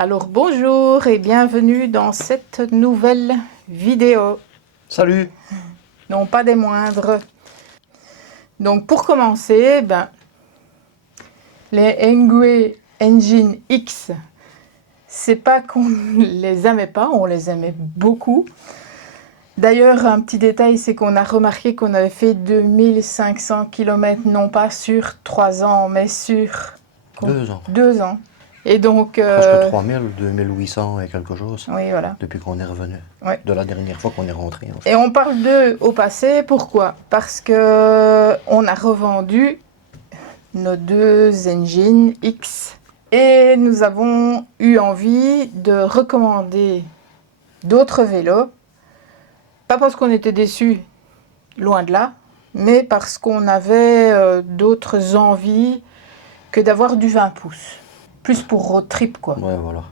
Alors bonjour et bienvenue dans cette nouvelle vidéo. Salut! Non pas des moindres. Donc pour commencer, les Engwe Engine X, c'est pas qu'on les aimait pas, on les aimait beaucoup. D'ailleurs, un petit détail, c'est qu'on a remarqué qu'on avait fait 2500 km, non pas sur 3 ans, mais sur 2 ans. 2 ans. Et donc... Presque 3000, 2800 et quelque chose. Oui, voilà. Depuis qu'on est revenu. Ouais. De la dernière fois qu'on est rentré. En fait. Et on parle d'eux au passé, pourquoi? Parce que on a revendu nos 2 engines X et nous avons eu envie de recommander d'autres vélos. Pas parce qu'on était déçus, loin de là, mais parce qu'on avait d'autres envies que d'avoir du 20 pouces. Plus pour road trip, quoi. Ouais, voilà.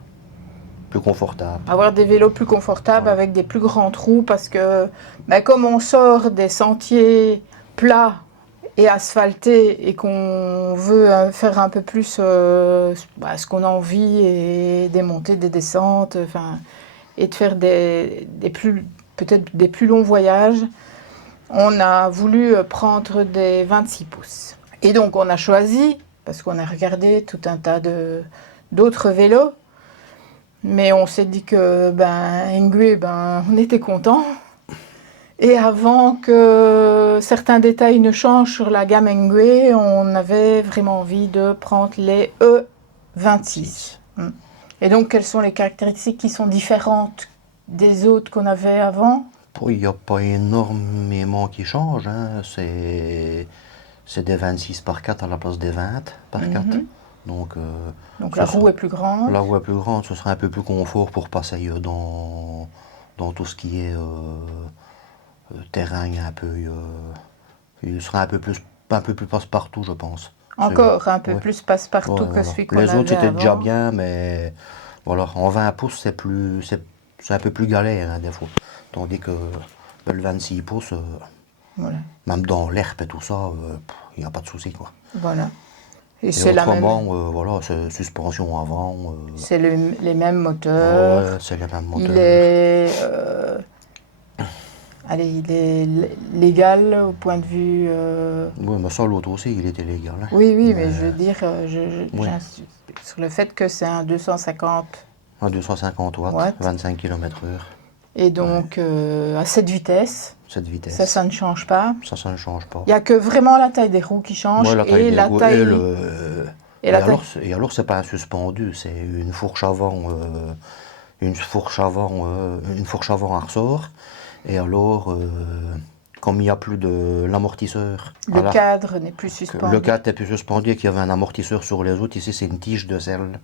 Plus confortable. Avoir des vélos plus confortables avec des plus grands trous parce que comme on sort des sentiers plats et asphaltés et qu'on veut faire un peu plus ce qu'on a envie et des montées, des descentes, et de faire peut-être des plus longs voyages, on a voulu prendre des 26 pouces. Et donc on a choisi, parce qu'on a regardé tout un tas d'autres vélos, mais on s'est dit que Engwe, on était content. Et avant que certains détails ne changent sur la gamme Engwe, on avait vraiment envie de prendre les E26. Et donc, quelles sont les caractéristiques qui sont différentes des autres qu'on avait avant? Il n'y a pas énormément qui change. Hein. C'est des 26 par 4 à la place des 20 par 4. Donc la roue est plus grande. La roue est plus grande, ce sera un peu plus confort pour passer dans tout ce qui est terrain un peu. Il sera un peu plus passe-partout, je pense. Encore un peu plus passe-partout que celui qu'on avait Les autres c'était avant. déjà bien, mais voilà, en 20 pouces c'est un peu plus galère hein, des fois. Tandis que le 26 pouces, même dans l'herbe et tout ça, il n'y a pas de souci quoi. Voilà. Et c'est autrement, voilà, c'est suspension avant. C'est les mêmes moteurs. Ouais, c'est les mêmes moteurs. Il est légal au point de vue... Oui, mais ça, l'autre aussi, il était légal. Hein. Oui, mais je veux dire, j'insiste sur le fait que c'est un 250... Un 250 watts, 25 km/h. Et donc, à cette vitesse. Cette vitesse. Ça ne change pas. Ça ne change pas. Il n'y a que vraiment la taille des roues qui change. Ouais, la taille des roues et alors, c'est pas un suspendu, c'est une fourche avant, une fourche avant à ressort. Et alors, comme il n'y a plus de l'amortisseur... Le cadre n'est plus suspendu. Le cadre n'est plus suspendu et qu'il y avait un amortisseur sur les autres. Ici, c'est une tige de selle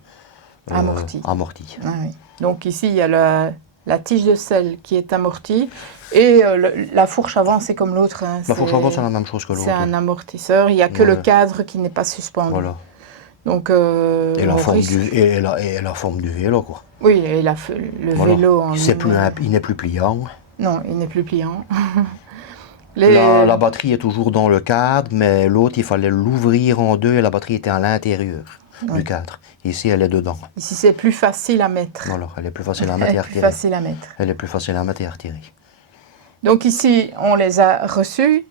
amortie. Ah, oui. Donc ici, il y a la tige de selle qui est amortie. Et la fourche avant, c'est comme l'autre. Hein, la fourche avant, c'est la même chose que l'autre. C'est un amortisseur. Il n'y a que le cadre qui n'est pas suspendu. Voilà. Donc, et la forme du vélo, quoi. Oui, et le vélo en il n'est plus pliant. Non, il n'est plus pliant. La batterie est toujours dans le cadre, mais l'autre, il fallait l'ouvrir en deux et la batterie était à l'intérieur du cadre. Ici, elle est dedans. Ici, c'est plus facile à mettre. Voilà, elle est plus facile à mettre et à retirer. Elle est plus facile à mettre et à retirer. Donc ici, on les a reçus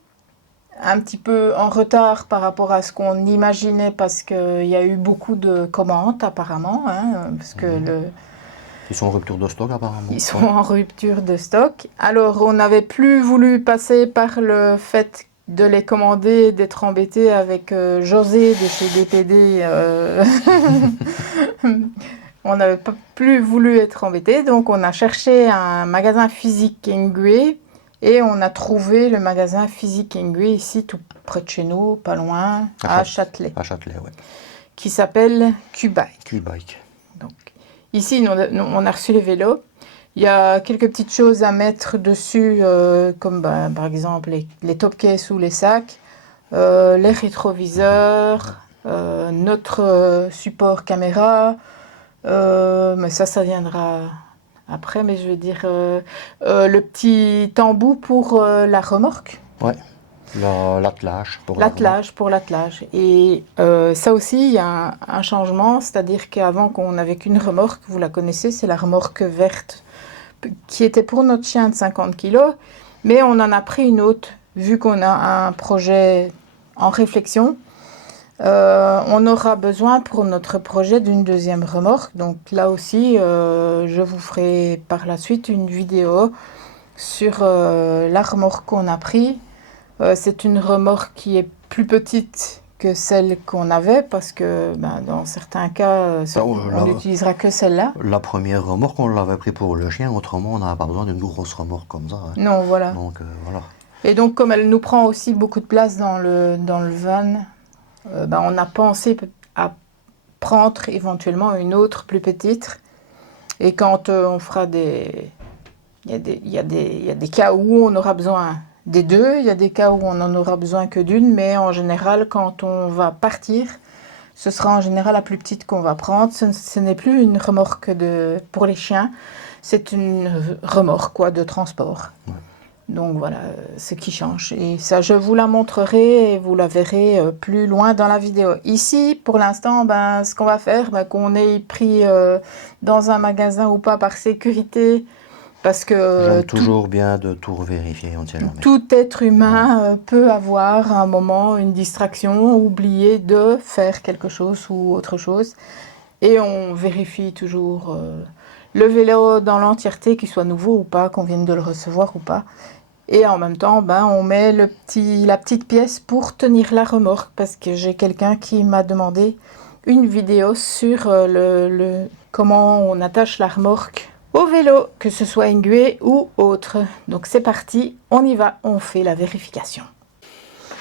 un petit peu en retard par rapport à ce qu'on imaginait parce qu'il y a eu beaucoup de commandes apparemment. Hein, parce que Ils sont en rupture de stock apparemment. Ils sont en rupture de stock. Alors on n'avait plus voulu passer par le fait de les commander, d'être embêté avec José de chez DPD. On n'avait pas plus voulu être embêté, donc on a cherché un magasin physique Engwe et on a trouvé le magasin physique Engwe ici tout près de chez nous, pas loin, à Châtelet. À Châtelet, oui. Qui s'appelle Q-Bike. Q-Bike. Donc, ici, on a reçu les vélos. Il y a quelques petites choses à mettre dessus, comme par exemple les top cases ou les sacs, les rétroviseurs, notre support caméra, mais ça viendra après, mais je veux dire, le petit embout pour la remorque. Ouais. L'attelage. L'attelage pour l'attelage. Et ça aussi, il y a un changement, c'est-à-dire qu'avant qu'on n'avait qu'une remorque, vous la connaissez, c'est la remorque verte, qui était pour notre chien de 50 kilos, mais on en a pris une autre, vu qu'on a un projet en réflexion. On aura besoin pour notre projet d'une deuxième remorque. Donc là aussi, je vous ferai par la suite une vidéo sur la remorque qu'on a pris. C'est une remorque qui est plus petite que celle qu'on avait parce que dans certains cas, on n'utilisera que celle-là. La première remorque, on l'avait pris pour le chien, autrement on n'avait pas besoin d'une grosse remorque comme ça. Hein. Non, voilà. Donc, voilà. Et donc comme elle nous prend aussi beaucoup de place dans le van, on a pensé à prendre éventuellement une autre plus petite. Et quand on fera des... Il y a des cas où on aura besoin des deux, il y a des cas où on n'en aura besoin que d'une, mais en général, quand on va partir, ce sera en général la plus petite qu'on va prendre. Ce n'est plus une remorque pour les chiens, c'est une remorque de transport. Ouais. Donc voilà ce qui change. Et ça, je vous la montrerai et vous la verrez plus loin dans la vidéo. Ici, pour l'instant, ce qu'on va faire, qu'on ait pris dans un magasin ou pas par sécurité, parce que j'aime toujours bien de tout vérifier, on ne sait jamais. Tout être humain peut avoir à un moment une distraction, oublier de faire quelque chose ou autre chose. Et on vérifie toujours le vélo dans l'entièreté, qu'il soit nouveau ou pas, qu'on vienne de le recevoir ou pas. Et en même temps, on met la petite pièce pour tenir la remorque, parce que j'ai quelqu'un qui m'a demandé une vidéo sur comment on attache la remorque au vélo, que ce soit Engwe ou autre. Donc c'est parti, on y va, on fait la vérification.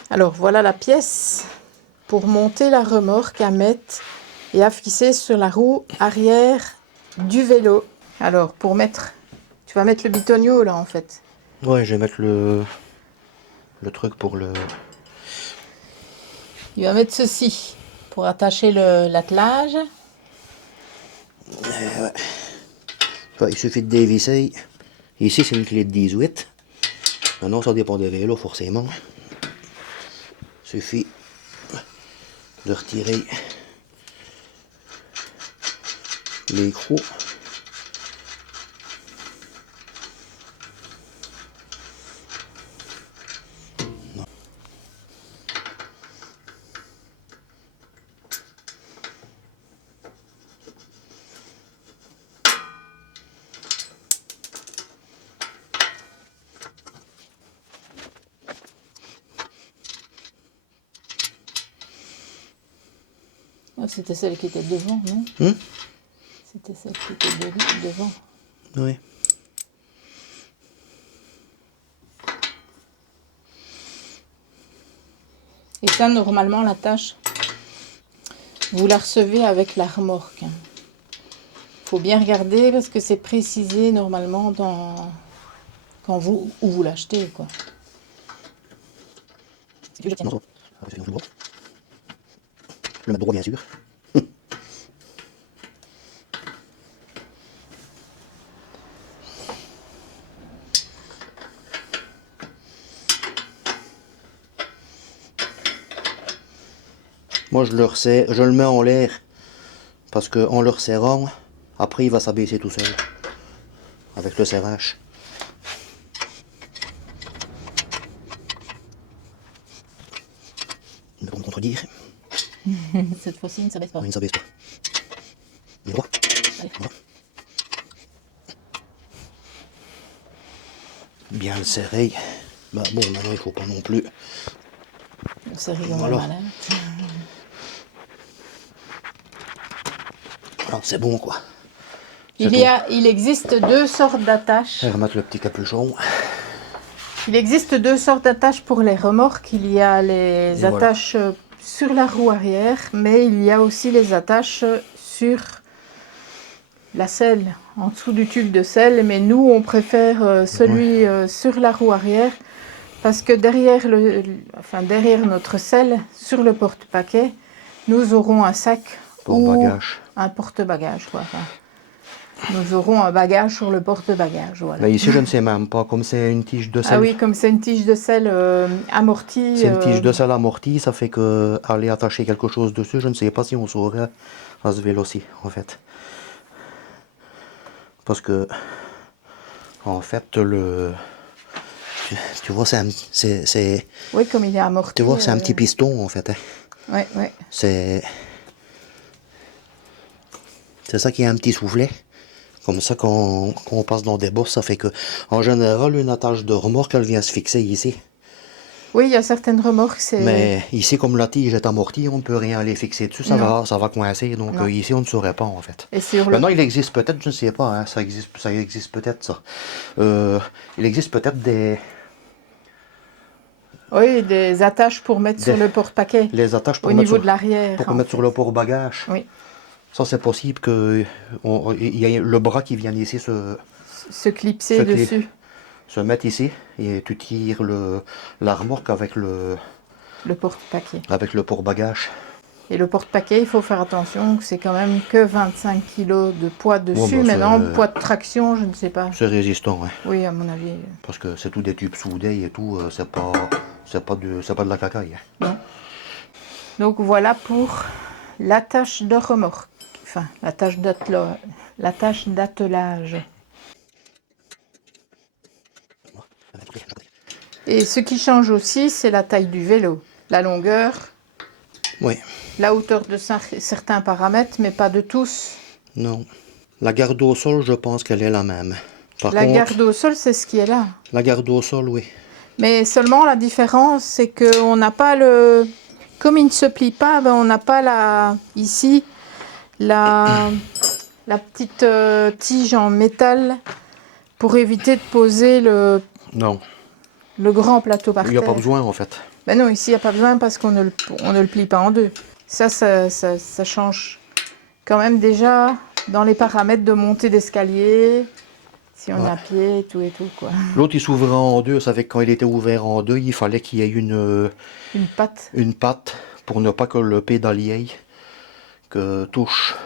Alors voilà la pièce pour monter la remorque à mettre et à fixer sur la roue arrière du vélo. Alors pour mettre, tu vas mettre le bitonio là en fait. Ouais, je vais mettre le truc pour le... Il va mettre ceci pour attacher l'attelage. Ouais. Il suffit de dévisser. Ici, c'est une clé de 18. Maintenant, ça dépend des vélos, forcément. Il suffit de retirer l'écrou. C'était celle qui était devant, non? C'était celle qui était devant. Oui. Et ça, normalement, la tâche, vous la recevez avec la remorque. Faut bien regarder parce que c'est précisé normalement où vous l'achetez, quoi. Le mettre droit, bien sûr. Moi, je le mets en l'air parce qu'en le resserrant, après, il va s'abaisser tout seul avec le serrage. Il ne peut pas me contredire. Cette fois-ci, il ne s'abaisse pas. Non, il ne s'abaisse pas. Il est droit. Allez. Voilà. Bien le serrer. Bon, maintenant, il ne faut pas non plus. Le serrer comme Voilà. un malin. Alors, c'est bon, quoi. Il existe deux sortes d'attaches. Je vais remettre le petit capuchon. Il existe deux sortes d'attaches pour les remorques. Il y a les attaches sur la roue arrière, mais il y a aussi les attaches sur la selle, en dessous du tube de selle. Mais nous, on préfère celui sur la roue arrière parce que derrière notre selle, sur le porte-paquet, nous aurons un sac ou un porte-bagages. nous aurons un bagage sur le porte-bagages. Voilà. Mais ici, je ne sais même pas, comme c'est une tige de sel. Ah oui, comme c'est une tige de sel amortie. C'est une tige de sel amortie, ça fait que aller attacher quelque chose dessus, je ne sais pas si on saurait à ce vélo-ci, en fait. Parce que, en fait, tu vois, c'est... Oui, comme il est amorti. Tu vois, c'est un petit piston, en fait. Hein. Oui, oui. C'est ça qui est un petit soufflet. Comme ça, quand on passe dans des bosses, ça fait que, en général, une attache de remorque, elle vient se fixer ici. Oui, il y a certaines remorques, c'est... Mais ici, comme la tige est amortie, on ne peut rien aller fixer dessus, ça va coincer. Donc ici, on ne saurait pas, en fait. Et sur Maintenant, il existe peut-être, je ne sais pas, hein, ça existe peut-être, ça. Il existe peut-être des... Oui, des attaches pour mettre sur le porte-paquet. Les attaches pour au niveau de l'arrière. Pour mettre sur le porte-bagages. Oui. Ça, c'est possible qu'il y ait le bras qui vienne ici se clipser dessus. Se mettre ici et tu tires la remorque avec le porte-paquet. Avec le porte-bagages. Et le porte-paquet, il faut faire attention, c'est quand même que 25 kg de poids dessus. Bon, maintenant, poids de traction, je ne sais pas. C'est résistant, hein. Oui, à mon avis. Parce que c'est tout des tubes soudés et tout, c'est pas de la cacaille. Hein. Non. Donc voilà pour l'attache de remorque. Enfin, l'attache d'attelage. Et ce qui change aussi, c'est la taille du vélo. La longueur. Oui. La hauteur de certains paramètres, mais pas de tous. Non. La garde au sol, je pense qu'elle est la même. La garde au sol, c'est ce qui est là. La garde au sol, oui. Mais seulement la différence, c'est qu'on n'a pas le... Comme il ne se plie pas, ben on n'a pas ici la petite tige en métal pour éviter de poser le grand plateau par terre. Il n'y a pas besoin, en fait. Ben non, ici, il n'y a pas besoin parce qu'on ne le plie pas en deux. Ça change quand même déjà dans les paramètres de montée d'escalier, si on est à pied et tout, quoi. L'autre, il s'ouvrait en deux, ça fait que quand il était ouvert en deux, il fallait qu'il y ait une patte pour ne pas que le pédalier touche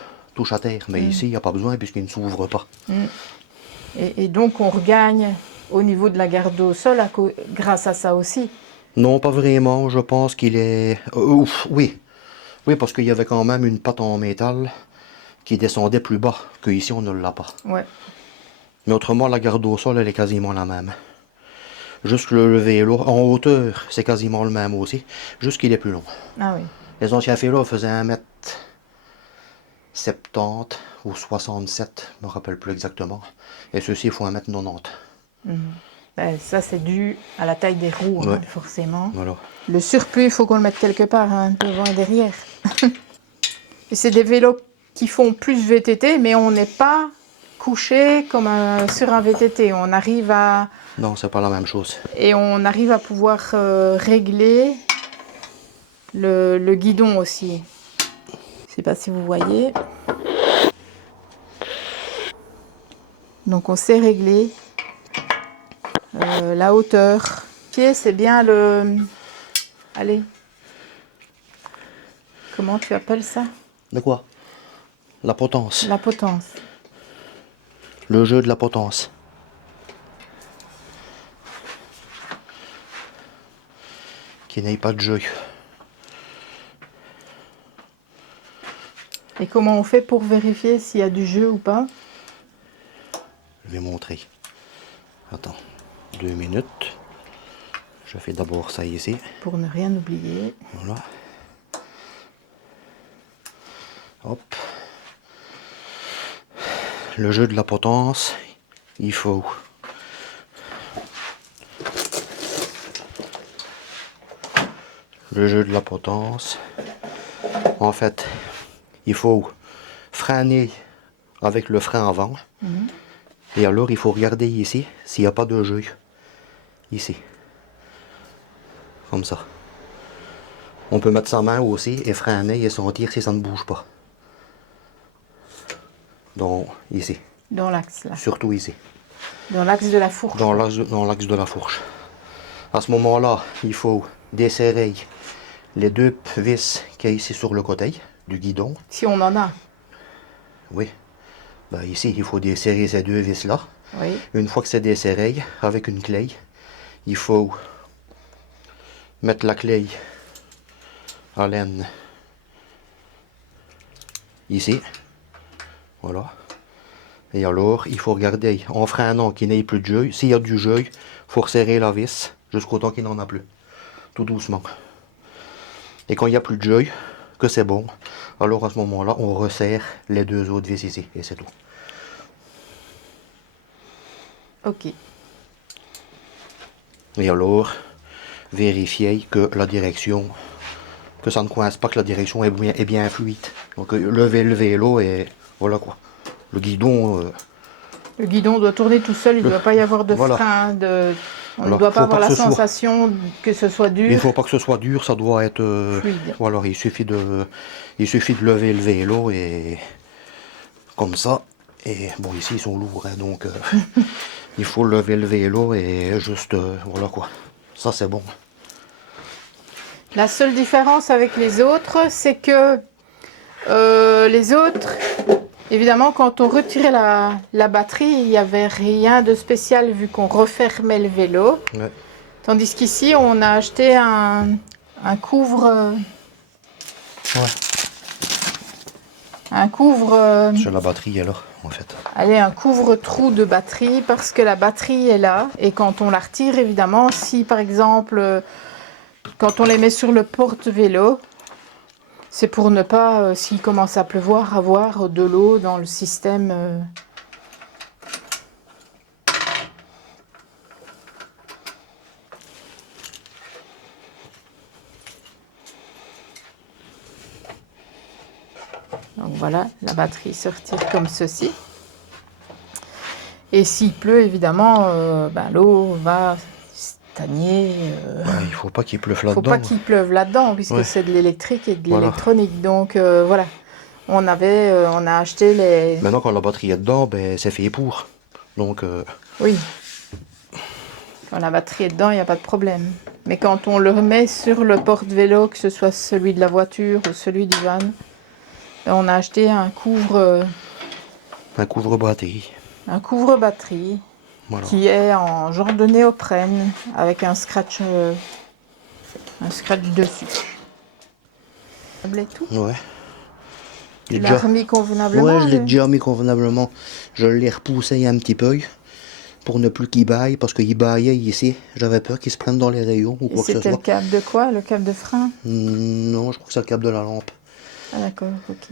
à terre. Mais ici, il n'y a pas besoin puisqu'il ne s'ouvre pas. Et donc, on regagne au niveau de la garde au sol grâce à ça aussi. Non, pas vraiment. Je pense qu'il est... oui. Oui, parce qu'il y avait quand même une patte en métal qui descendait plus bas, qu'ici on ne l'a pas. Ouais. Mais autrement, la garde au sol, elle est quasiment la même. Juste le vélo, en hauteur, c'est quasiment le même aussi. Juste qu'il est plus long. Ah oui. Les anciens vélos faisaient 1m70 ou 67, je ne me rappelle plus exactement. Et ceux-ci font 1m90. Ben, ça, c'est dû à la taille des roues, hein, forcément. Voilà. Le surplus, il faut qu'on le mette quelque part, hein, devant et derrière. Et c'est des vélos qui font plus VTT, mais on n'est pas couché comme sur un VTT. On arrive à... Non, c'est pas la même chose. Et on arrive à pouvoir régler le guidon aussi. Je sais pas si vous voyez. Donc on sait régler la hauteur. Pied, c'est bien le... Allez. Comment tu appelles ça? De quoi? La potence. La potence. Le jeu de la potence. Qu'il n'ait pas de jeu. Et comment on fait pour vérifier s'il y a du jeu ou pas? Je vais montrer. Attends, 2 minutes. Je fais d'abord ça ici. Pour ne rien oublier. Voilà. Hop. Le jeu de la potence, il faut le jeu de la potence. En fait, il faut freiner avec le frein avant. Et alors, il faut regarder ici s'il n'y a pas de jeu. Ici. Comme ça. On peut mettre sa main aussi et freiner et sentir si ça ne bouge pas. Donc, ici. Dans l'axe, là. Surtout ici. Dans l'axe de la fourche. Dans l'axe de la fourche. À ce moment-là, il faut desserrer les 2 vis qu'il y a ici sur le côté du guidon. Si on en a. Oui. Ben, ici, il faut desserrer ces deux vis-là. Oui. Une fois que c'est desserré, avec une clé, il faut mettre la clé à laine ici. Voilà. Et alors, il faut regarder en freinant qu'il n'y ait plus de jeu. S'il y a du jeu, il faut resserrer la vis jusqu'au temps qu'il n'en a plus. Tout doucement. Et quand il n'y a plus de jeu, que c'est bon, alors à ce moment-là, on resserre les deux autres vis ici. Et c'est tout. Ok. Et alors, vérifier que la direction, que ça ne coince pas, que la direction est bien fluide. Donc lever le vélo et voilà quoi. Le guidon... Le guidon doit tourner tout seul, il ne doit pas y avoir de voilà. frein, on Voilà. ne doit pas Faut avoir pas la que ce soit- sensation que ce soit dur. Il ne faut pas que ce soit dur, ça doit être... Fluide. Voilà, il suffit de lever le vélo et... Comme ça. Et bon, ici ils sont lourds, hein, donc... il faut lever le vélo et juste... voilà quoi. Ça c'est bon. La seule différence avec les autres, c'est que les autres, évidemment, quand on retirait la batterie, il n'y avait rien de spécial vu qu'on refermait le vélo. Ouais. Tandis qu'ici, on a acheté un couvre... Ouais. Un couvre... Sur la batterie alors, en fait. Allez, un couvre-trou de batterie parce que la batterie est là. Et quand on la retire, évidemment, si par exemple, quand on les met sur le porte-vélo, c'est pour ne pas, s'il commence à pleuvoir, avoir de l'eau dans le système. Donc voilà, la batterie se retire comme ceci. Et s'il pleut, évidemment, l'eau va stagner. Il faut pas qu'il pleuve Il ne là-dedans. faut pas qu'il pleuve là-dedans, puisque Ouais. c'est de l'électrique et de Voilà. l'électronique. Donc voilà, on a acheté les... Maintenant, quand la batterie est dedans, ben, c'est fait pour. Donc, Oui. Quand la batterie est dedans, il n'y a pas de problème. Mais quand on le remet sur le porte-vélo, que ce soit celui de la voiture ou celui du van, on a acheté un un couvre-batterie. batterie Voilà. qui est en genre de néoprène avec un scratch dessus. Et tout. Ouais. Tu l'as remis convenablement. Ouais, je l'ai déjà mis convenablement. Je l'ai repoussé un petit peu pour ne plus qu'il baille, parce qu'il baillait ici. J'avais peur qu'il se prenne dans les rayons ou Et quoi que ce c'était soit. le câble de quoi? Le câble de frein? Non, je crois que c'est le câble de la lampe. Ah d'accord, ok.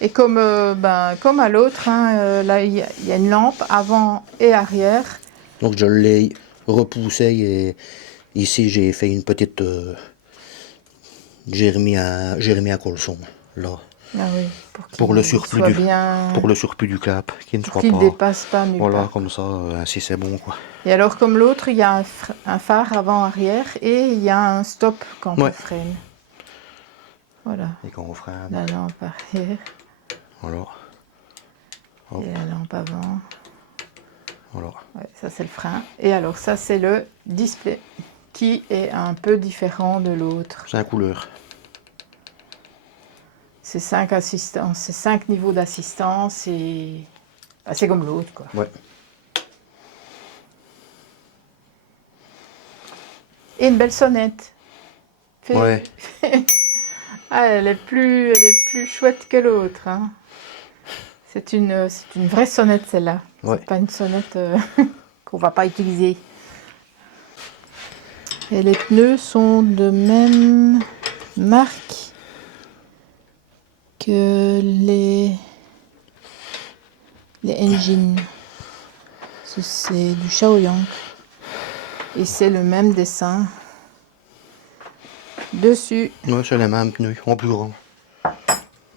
Et comme à l'autre, hein, là il y a une lampe avant et arrière. Donc je l'ai repoussé et ici j'ai fait une petite... j'ai remis un colson, là. Ah oui, Pour le surplus soit du bien, pour le surplus du cap, qui ne soit qu'il ne pas... dépasse pas nulle Voilà, part. comme ça, ainsi c'est bon, quoi. Et alors comme l'autre, il y a un phare avant-arrière et il y a un stop quand on Ouais. freine. Voilà, Et quand on freine, la lampe arrière voilà, hop, et la lampe avant. voilà. Ouais, ça c'est le frein. Et alors ça c'est le display qui est un peu différent de l'autre. C'est un couleur. C'est 5 assistances, c'est 5 niveaux d'assistance et c'est comme l'autre quoi. Ouais. Et une belle sonnette. Ouais. Ah, elle est plus chouette que l'autre. Hein. C'est une vraie sonnette celle-là. Ouais. C'est pas une sonnette qu'on va pas utiliser. Et les pneus sont de même marque que les engines. C'est du Shaoyang. Et c'est le même dessin dessus. Ouais, c'est les mêmes pneus, en plus grand.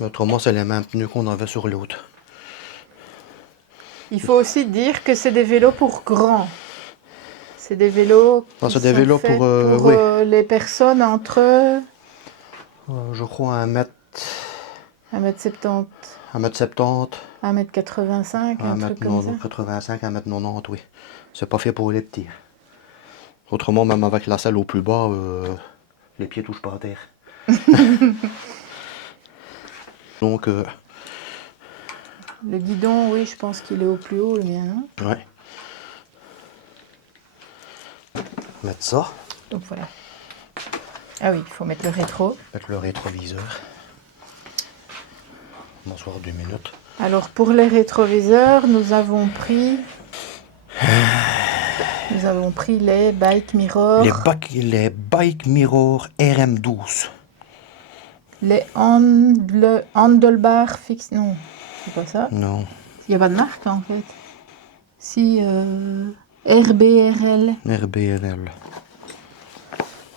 Autrement, c'est les mêmes pneus qu'on avait sur l'autre. Il faut aussi dire que c'est des vélos pour grands. C'est des vélos qui c'est des sont vélos faits pour, oui. Les personnes entre Je crois 1m70, 1m70, 1m85, un truc comme ça. 1m85, 1m90, oui. C'est pas fait pour les petits. Autrement, même avec la selle au plus bas, les pieds touchent pas à terre. Le guidon, oui, je pense qu'il est au plus haut, le mien. Hein. Ouais. Mettre ça. Donc voilà. Ah oui, il faut mettre le rétro. Mettre le rétroviseur. Bonsoir, 2 minutes. Alors pour les rétroviseurs, nous avons pris les Bike Mirror. Les Bike Mirror RM12. Les handlebar fixe. Non, c'est pas ça. Non. Il n'y a pas de marque en fait. Si, RBRL. RBRL.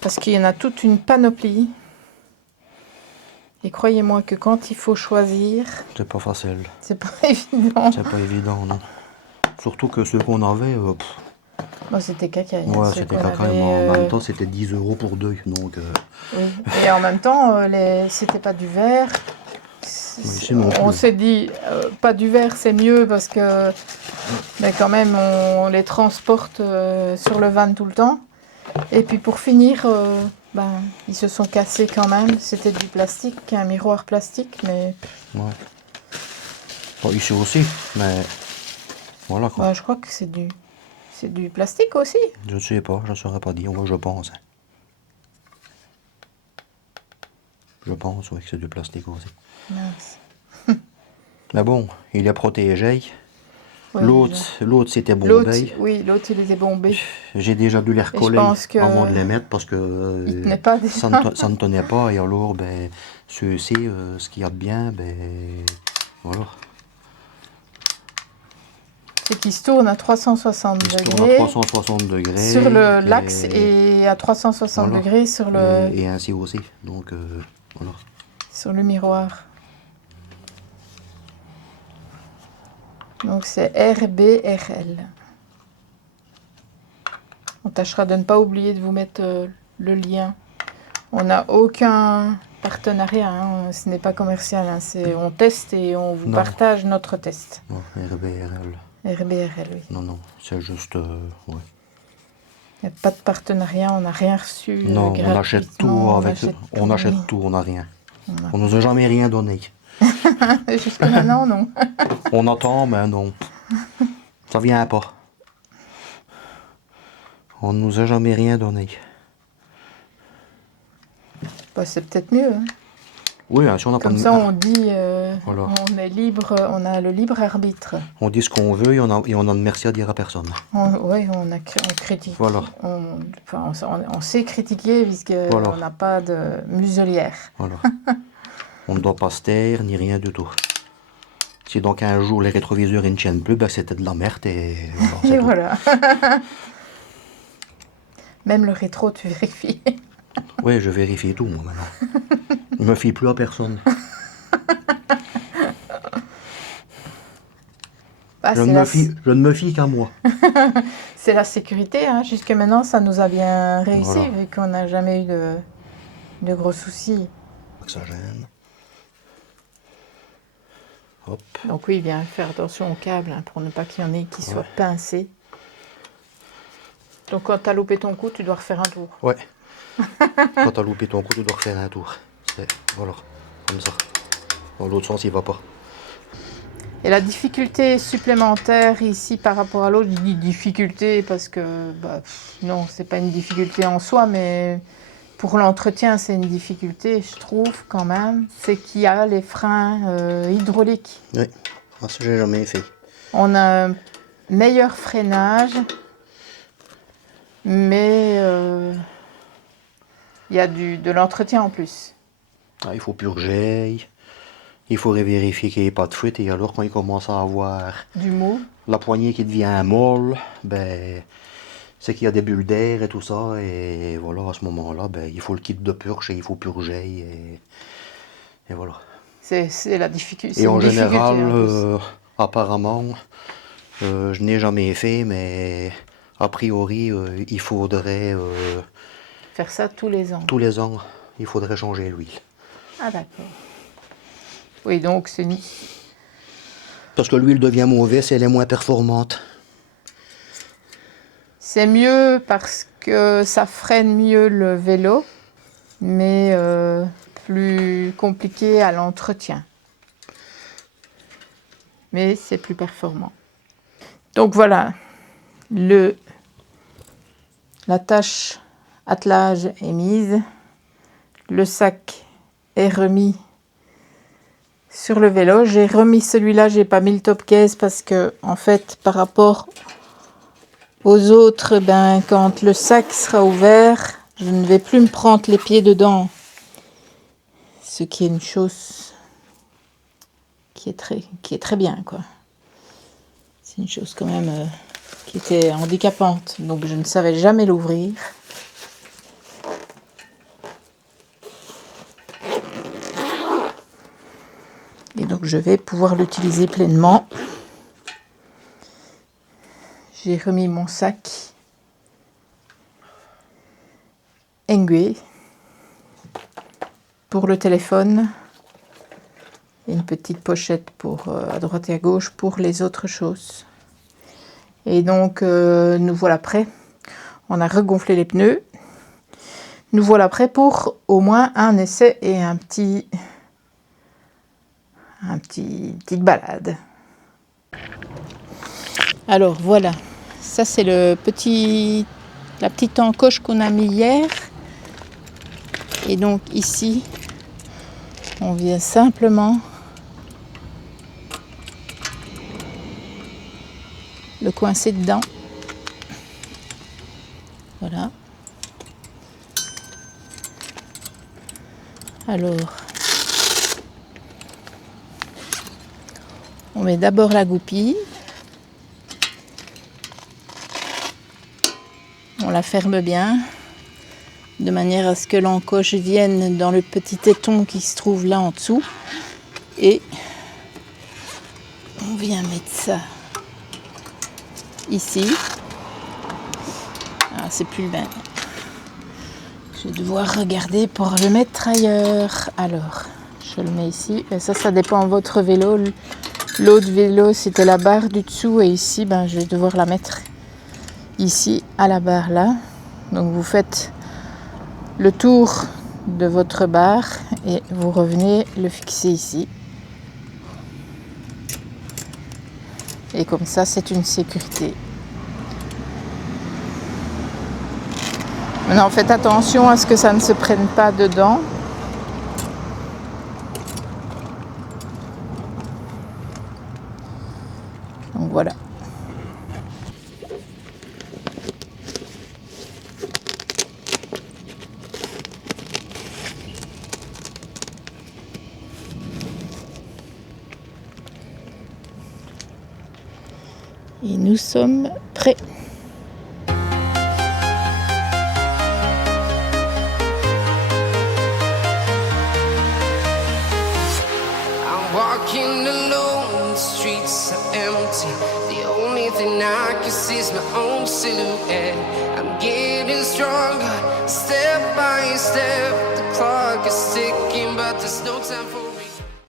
Parce qu'il y en a toute une panoplie. Et croyez-moi que quand il faut choisir... C'est pas facile. C'est pas évident. C'est pas évident, non. Surtout que ceux qu'on avait... Bon, c'était caca. Ouais, c'était caca. En même temps, c'était 10 € pour 2. Donc, oui. Et en même temps, c'était pas du verre. On s'est dit, pas du verre, c'est mieux parce que... Mais quand même, on les transporte sur le van tout le temps. Et puis pour finir... ils se sont cassés quand même. C'était du plastique, un miroir plastique, mais... Ouais. Bon, ici aussi, mais... Voilà quoi. je crois que c'est du plastique aussi. Je ne sais pas, je ne saurais pas dire. Moi, je pense. Je pense, oui, que c'est du plastique aussi. Mince. Mais bon, il est protégé. Ouais, l'autre c'était bombé. Oui, l'autre il était bombé. J'ai déjà dû les recoller avant de les mettre parce que ça ne tenait pas. Et alors, ceux-ci, ce qu'il y a de bien, voilà. C'est qu'ils se tournent à 360 degrés. À 360 degrés. Sur l'axe et à 360 degrés sur le... Et ainsi aussi, donc voilà. Sur le miroir. Donc c'est RBRL. On tâchera de ne pas oublier de vous mettre le lien. On n'a aucun partenariat, hein. Ce n'est pas commercial. Hein. On teste et on vous partage notre test. Non, RBRL. RBRL, oui. Non, c'est juste... ouais. Il n'y a pas de partenariat, on n'a rien reçu. Non, on achète tout avec eux. On achète tout, on n'a rien. On nous a jamais rien donné. Jusque maintenant, non. On attend, mais non. Ça vient pas. On nous a jamais rien donné. C'est peut-être mieux. Hein. Oui, si on a comme pas ça, on dit, voilà. On est libre, on a le libre arbitre. On dit ce qu'on veut et on a de merci à dire à personne. Oui, on critique. Voilà. On sait critiquer puisqu'on voilà. n'a pas de muselière. Voilà. On ne doit pas se taire ni rien du tout. Si donc un jour les rétroviseurs ne tiennent plus, c'était de la merde et voilà. Et voilà. Même le rétro, tu vérifies. Oui, je vérifie tout, moi, maintenant. Je ne me fie plus à personne. Je ne me fie qu'à moi. C'est la sécurité. Hein. Jusque maintenant, ça nous a bien réussi, voilà. Vu qu'on n'a jamais eu de gros soucis. Ça gêne. Hop. Donc oui, bien faire attention au câble hein, pour ne pas qu'il y en ait qui soient pincés. Donc quand tu as loupé ton coup, tu dois refaire un tour. Ouais. Quand tu as loupé ton coup, tu dois refaire un tour. Voilà, comme ça. Dans l'autre sens, il va pas. Et la difficulté supplémentaire ici par rapport à l'autre, je dis difficulté parce que non, c'est pas une difficulté en soi, mais pour l'entretien, c'est une difficulté, je trouve quand même. C'est qu'il y a les freins hydrauliques. Oui, ça j'ai jamais fait. On a un meilleur freinage, mais il y a de l'entretien en plus. Ah, il faut purger. Il faudrait vérifier qu'il n'y ait pas de fuite et alors quand il commence à avoir du mou, la poignée qui devient molle, c'est qu'il y a des bulles d'air et tout ça et voilà à ce moment-là il faut le kit de purge et il faut purger et voilà. C'est la difficulté. Et en général, apparemment, je n'ai jamais fait mais a priori il faudrait faire ça tous les ans. Tous les ans, il faudrait changer l'huile. Ah d'accord. Oui, donc c'est une... Parce que l'huile devient mauvaise et elle est moins performante. C'est mieux parce que ça freine mieux le vélo, mais plus compliqué à l'entretien. mais c'est plus performant. Donc voilà, la tâche attelage est mise, le sac est remis sur le vélo. J'ai remis celui-là, j'ai pas mis le top case parce que en fait par rapport aux autres, quand le sac sera ouvert, je ne vais plus me prendre les pieds dedans, ce qui est une chose qui est très bien, quoi. C'est une chose quand même qui était handicapante, donc je ne savais jamais l'ouvrir. Et donc je vais pouvoir l'utiliser pleinement. J'ai remis mon sac Engwe pour le téléphone et une petite pochette pour à droite et à gauche pour les autres choses. Et donc nous voilà prêts. On a regonflé les pneus. Nous voilà prêts pour au moins un essai et petite balade. Alors voilà, ça c'est la petite encoche qu'on a mis hier. Et donc ici, on vient simplement le coincer dedans. Voilà. Alors, on met d'abord la goupille. On la ferme bien, de manière à ce que l'encoche vienne dans le petit téton qui se trouve là en dessous. Et on vient mettre ça ici. Ah, c'est plus le même. Je vais devoir regarder pour le mettre ailleurs. Alors, je le mets ici. Et ça dépend de votre vélo. L'autre vélo, c'était la barre du dessous. Et ici, je vais devoir la mettre ici à la barre là. Donc vous faites le tour de votre barre et vous revenez le fixer ici. Et comme ça, c'est une sécurité. Maintenant, faites attention à ce que ça ne se prenne pas dedans. Donc voilà. Et nous sommes prêts. Walking alone, the streets are empty. The only thing I can see is my own silhouette. I'm getting stronger, step by step. The clock is ticking, but there's no time for